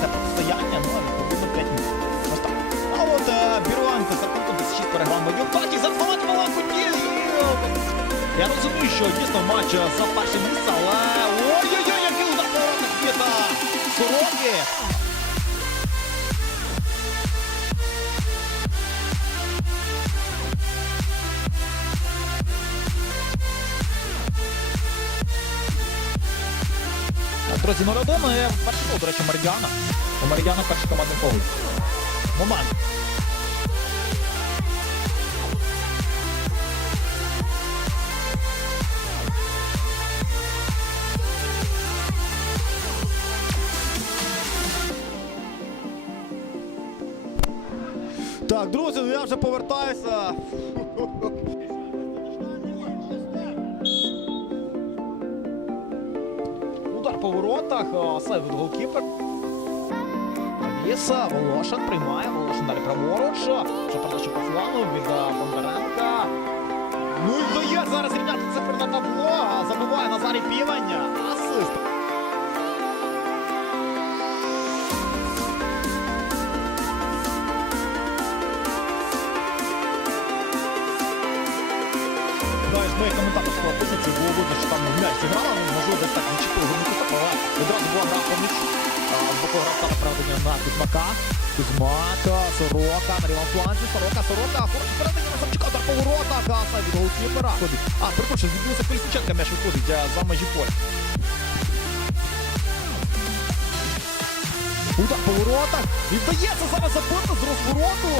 це протистояння, ну, відповідно, 5 мінут. Ось так. А от Бірланко за пунктом 36 переграв Медіопаті, зазнавати Маланку, ні! Я розумію, що дійсно матч е, за перше місце, але ой-ой-ой, який удар поворотних Сороки! Друзі, Марадона є перший до речі, Меридіана. У Меридіана перший командний фол. Момент. Так, друзі, ну я вже повертаюся. Удар по голкіпер. Віса, Волошин приймає, Волошин далі праворуч. Що передача по флану від Бондаренка. Ну і дає зараз рівняти цифри на табло. Забиває Назарій Півень. Гравця направлення на Кузьмака. Кузьмак, Сорока, на лівому фланзі, Сорока, Сорока, хороше передання на Самчука, удар по воротах, а від голкіпера. А, перепрошую, звіднилися Колісниченка, м'яч виходить за межі поля. Удар по воротах. І вдається зараз забити з розвороту.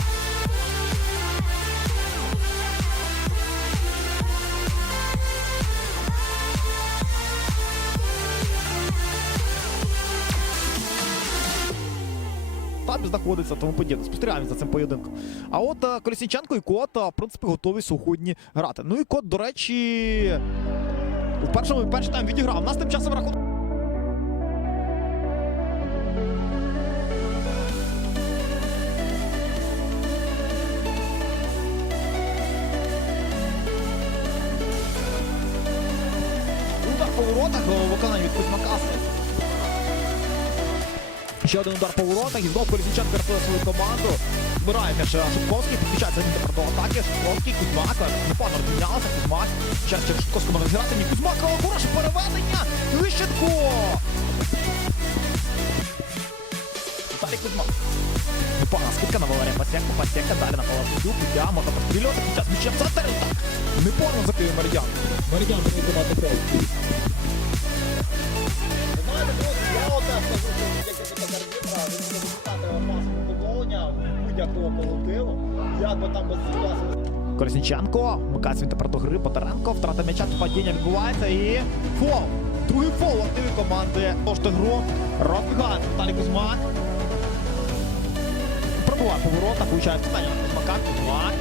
Там знаходиться, тому подібне. Спостерігаємо за цим поєдинком. А от е, Колісніченко і Кот, е, в принципі, готові сьогодні грати. Ну і Кот, до речі, у першому перший тайм відіграв. Нас тим часом рахунок. Удар по воротах е, у виконанні від Кузьмака. Ще один удар по воротах і знов Колісніченко рятує свою команду. Збирає м'яч Шутковський, підключається Нітер до атаки. Шутковський, Кузьмак, е, непогано розмінялися, Кузьмак. Зараз через Шутковську може зіграти. Ні, Кузьмак, хороше переведення. Лищенко. Віталій Кузьмак. Непогана скидка на Валерія Пасєка. Пасєка далі на Павла Кузюк. Кузя можна пострілювати під час м'яча в. Так. Непогано закриє Меридіан. Меридіан буде команди кров. Як там без ситуації. Колесніченко, вмикається він тепер до гри, Потаренко, втрата м'яча, падіння відбувається і фол. Другий фол активі команди. Кошти гру. Віталій Кузьмак. Пробуває поворота, получає питання Кузьмака. Кузьмак.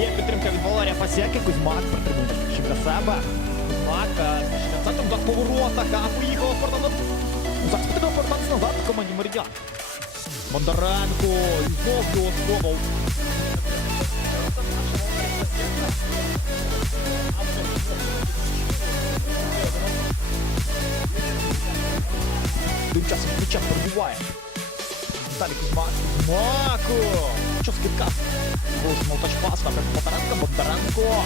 Є підтримка від Валерія Пасєки. Кузьмак притримує ще для себе. Кузьмак. е, Центром удар поворотах, а поїхав Фордано. Зараз потрібно повертатися назад команді Меридіан. Бондаренко. Знов його спробував. Тим часом м'яча пробуває. Далі Кузьмак. Кузьмаку! Що скидка? Вручну тачпас на Потаренко, Бондаренко.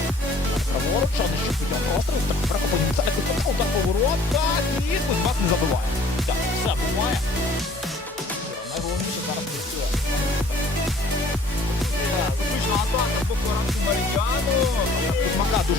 Праворуч, а не щось від простріл. Так, перехоплення Віталій Кузьмак, удар по воротах. І Кузьмак не забиває. Так, все буває. Найголовніше зараз працює. corintiano. Marcado.